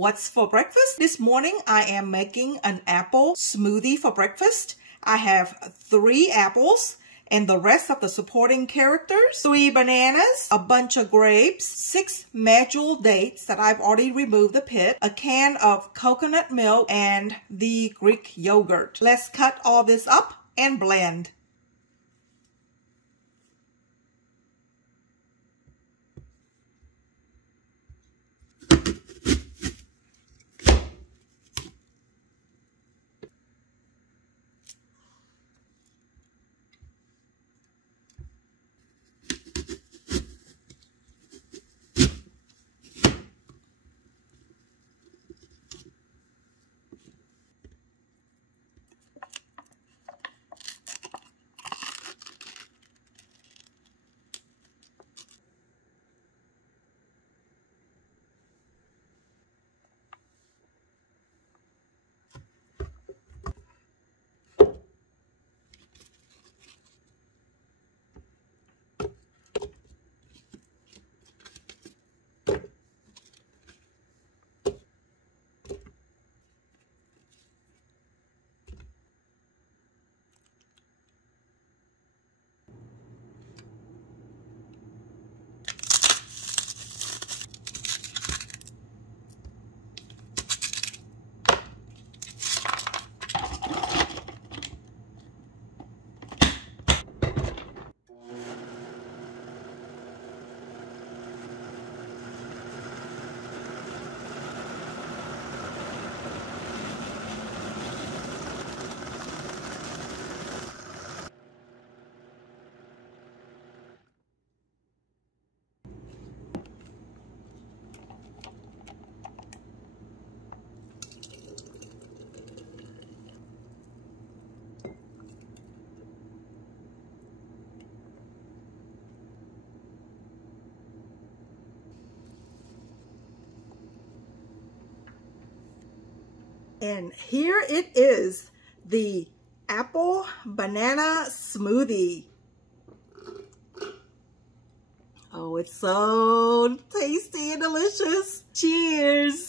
What's for breakfast? This morning I am making an apple smoothie for breakfast. I have 3 apples and the rest of the supporting characters, 3 bananas, a bunch of grapes, 6 medjool dates that I've already removed the pit, a can of coconut milk, and the Greek yogurt. Let's cut all this up and blend. And here it is, the apple banana smoothie. Oh, it's so tasty and delicious. Cheers.